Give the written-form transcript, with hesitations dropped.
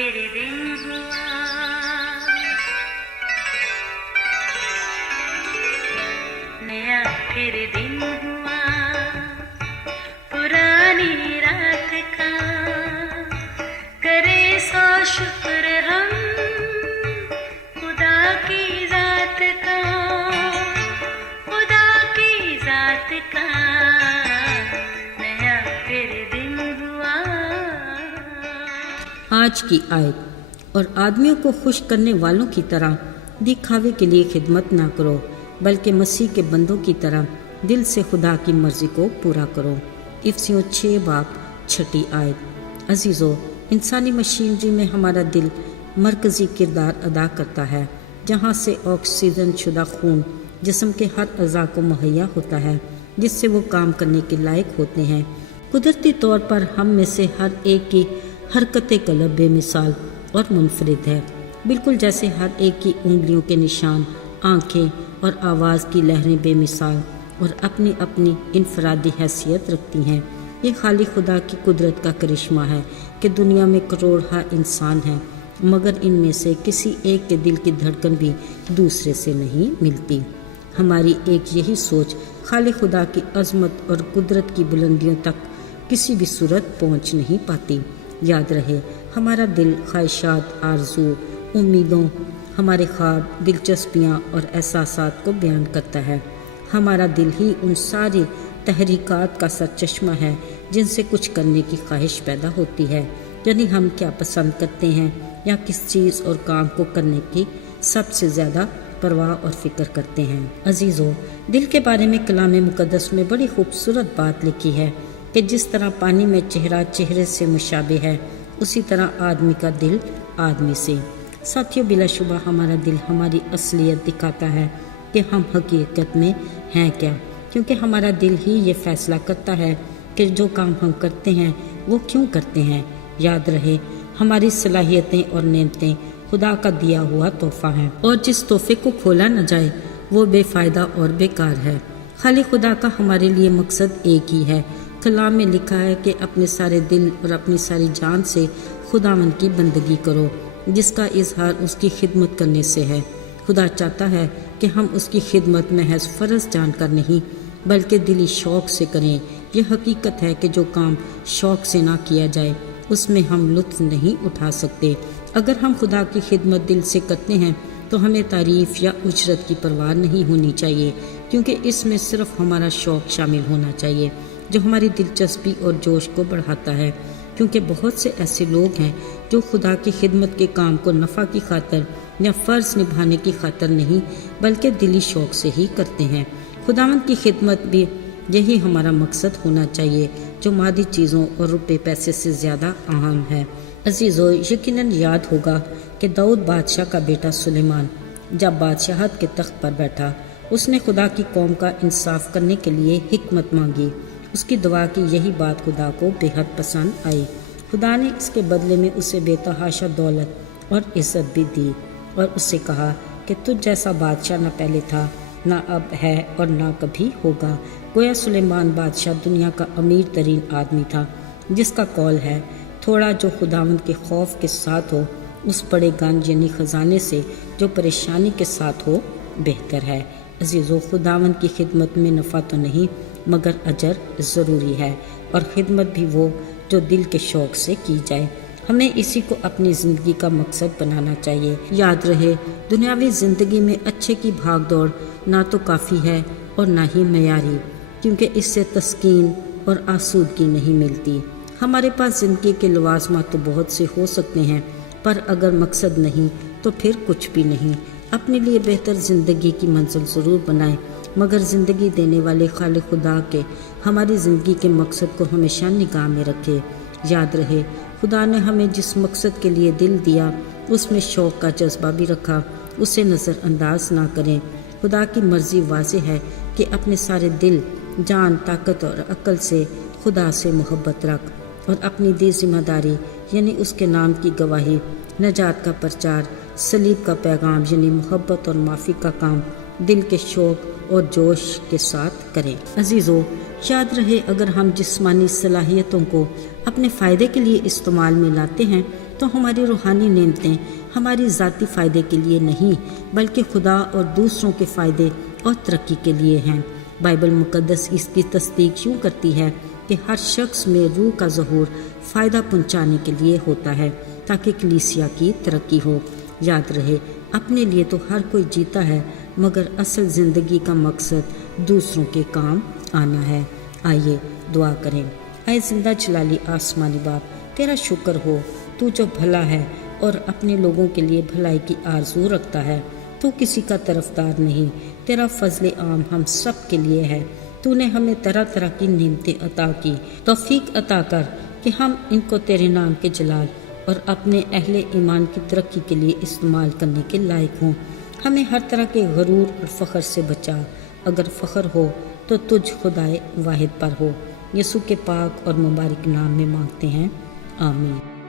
फिर दिन हुआ, नया फिर दिन हुआ, पुरानी रात का करे सो शुक्र हम खुदा की जात का, खुदा की जात का नया फिर दिन हुआ। आज की आयत, और आदमियों को खुश करने वालों की तरह दिखावे के लिए खिदमत ना करो, बल्कि मसीह के बंदों की तरह दिल से खुदा की मर्जी को पूरा करो। इफिसियों 6 बाब 6 आयत। अजीज़ों, इंसानी मशीनरी में हमारा दिल मरकज़ी किरदार अदा करता है, जहाँ से ऑक्सीजन शुदा खून जिस्म के हर अज़ा को मुहैया होता है, जिससे वो काम करने के लायक होते हैं। कुदरती तौर पर हम में से हर एक की हरकत कलब बेमिसाल और मुनफरिद है, बिल्कुल जैसे हर एक की उंगलियों के निशान, आँखें और आवाज़ की लहरें बेमिसाल और अपनी अपनी इनफरादी हैसियत रखती हैं। ये खाली खुदा की कुदरत का करिश्मा है कि दुनिया में करोड़ों इंसान हैं, मगर इनमें से किसी एक के दिल की धड़कन भी दूसरे से नहीं मिलती। हमारी एक यही सोच खाली खुदा की अज़मत और कुदरत की बुलंदियों तक किसी भी सूरत पहुँच नहीं पाती। याद रहे, हमारा दिल ख्वाहिशात, आरज़ू, उम्मीदों, हमारे ख्वाब, दिलचस्पियाँ और एहसासात को बयान करता है। हमारा दिल ही उन सारी तहरीकात का सरचश्मा है जिनसे कुछ करने की ख्वाहिश पैदा होती है, यानी हम क्या पसंद करते हैं या किस चीज़ और काम को करने की सबसे ज़्यादा परवाह और फिक्र करते हैं। अजीज़ों, दिल के बारे में कलाम मुक़द्दस में बड़ी खूबसूरत बात लिखी है कि जिस तरह पानी में चेहरा चेहरे से मुशाबे है, उसी तरह आदमी का दिल आदमी से। साथियों, बिलाशुबा हमारा दिल हमारी असलियत दिखाता है कि हम हकीकत में हैं क्या, क्योंकि हमारा दिल ही ये फैसला करता है कि जो काम हम करते हैं वो क्यों करते हैं। याद रहे, हमारी सलाहियतें और नेमतें खुदा का दिया हुआ तोहफा है, और जिस तोहफे को खोला न जाए वो बेफ़ायदा और बेकार है। खाली खुदा का हमारे लिए मकसद एक ही है। कलाम में लिखा है कि अपने सारे दिल और अपनी सारी जान से खुदावंद की बंदगी करो, जिसका इजहार उसकी खिदमत करने से है। खुदा चाहता है कि हम उसकी खिदमत महज फ़र्ज़ जानकर नहीं, बल्कि दिली शौक़ से करें। यह हकीकत है कि जो काम शौक़ से ना किया जाए उसमें हम लुत्फ़ नहीं उठा सकते। अगर हम खुदा की खिदमत दिल से करते हैं तो हमें तारीफ़ या उजरत की परवाह नहीं होनी चाहिए, क्योंकि इसमें सिर्फ़ हमारा शौक़ शामिल होना चाहिए जो हमारी दिलचस्पी और जोश को बढ़ाता है। क्योंकि बहुत से ऐसे लोग हैं जो खुदा की खिदमत के काम को नफ़ा की खातर या फ़र्ज़ निभाने की खातर नहीं, बल्कि दिली शौक़ से ही करते हैं। खुदावंद की खिदमत भी यही हमारा मकसद होना चाहिए, जो मादी चीज़ों और रुपए पैसे से ज़्यादा अहम है। अजीज़ों, यकीनन याद होगा कि दाऊद बादशाह का बेटा सुलेमान जब बादशाहत के तख्त पर बैठा, उसने खुदा की कौम का इंसाफ करने के लिए हिकमत मांगी। उसकी दुआ की यही बात खुदा को बेहद पसंद आई। खुदा ने इसके बदले में उसे बेतहाशा दौलत और इज़्ज़त भी दी, और उससे कहा कि तुझ जैसा बादशाह न पहले था, ना अब है और ना कभी होगा। गोया सुलेमान बादशाह दुनिया का अमीर तरीन आदमी था, जिसका कौल है थोड़ा जो खुदावंद के खौफ के साथ हो, उस बड़े गंज यानी ख़जाने से जो परेशानी के साथ हो बेहतर है। अजीज़ों, खुदावंद की खिदमत में नफ़ा तो नहीं मगर अजर ज़रूरी है, और ख़िदमत भी वो जो दिल के शौक़ से की जाए। हमें इसी को अपनी ज़िंदगी का मकसद बनाना चाहिए। याद रहे, दुनियावी ज़िंदगी में अच्छे की भाग दौड़ ना तो काफ़ी है और ना ही मयारी, क्योंकि इससे तस्कीन और आसूदगी नहीं मिलती। हमारे पास ज़िंदगी के लवाज़मात तो बहुत से हो सकते हैं, पर अगर मकसद नहीं तो फिर कुछ भी नहीं। अपने लिए बेहतर ज़िंदगी की मंजिल ज़रूर बनाएं, मगर ज़िंदगी देने वाले खालिक खुदा के हमारी ज़िंदगी के मकसद को हमेशा निगाह में रखें। याद रहे, खुदा ने हमें जिस मकसद के लिए दिल दिया उसमें शौक़ का जज्बा भी रखा, उसे नज़रअंदाज ना करें। खुदा की मर्ज़ी वाज़ेह है कि अपने सारे दिल, जान, ताकत और अक्ल से खुदा से मोहब्बत रख, और अपनी दी जिम्मेदारी यानी उसके नाम की गवाही, नजात का प्रचार, सलीब का पैगाम यानी मोहब्बत और माफ़ी का काम दिल के शौक़ और जोश के साथ करें। अजीज़ों, یاد رہے اگر ہم جسمانی صلاحیتوں کو اپنے فائدے کے لیے استعمال میں لاتے ہیں تو ہماری روحانی نعمتیں ہماری ذاتی فائدے کے لیے نہیں بلکہ خدا اور دوسروں کے فائدے اور ترقی کے لیے ہیں۔ بائبل مقدس اس کی تصدیق یوں کرتی ہے کہ ہر شخص میں روح کا ظہور فائدہ پہنچانے کے لیے ہوتا ہے تاکہ کلیسیا کی ترقی ہو۔ یاد رہے اپنے لیے تو ہر کوئی جیتا ہے مگر اصل زندگی کا مقصد دوسروں کے کام آنا ہے۔ آئیے دعا کریں۔ اے زندہ جلالی آسمانی باپ، تیرا شکر ہو، تو جو بھلا ہے اور اپنے لوگوں کے لیے بھلائی کی آرزو رکھتا ہے۔ تو کسی کا طرفدار نہیں، تیرا فضل عام ہم سب کے لیے ہے۔ تو نے ہمیں طرح طرح کی نعمتیں عطا کی، توفیق عطا کر کہ ہم ان کو تیرے نام کے جلال اور اپنے اہل ایمان کی ترقی کے لیے استعمال کرنے کے لائق ہوں۔ ہمیں ہر طرح کے غرور اور فخر سے بچا، اگر فخر ہو تو تجھ خدائے واحد پر ہو۔ یسوع کے پاک اور مبارک نام میں مانگتے ہیں، آمین۔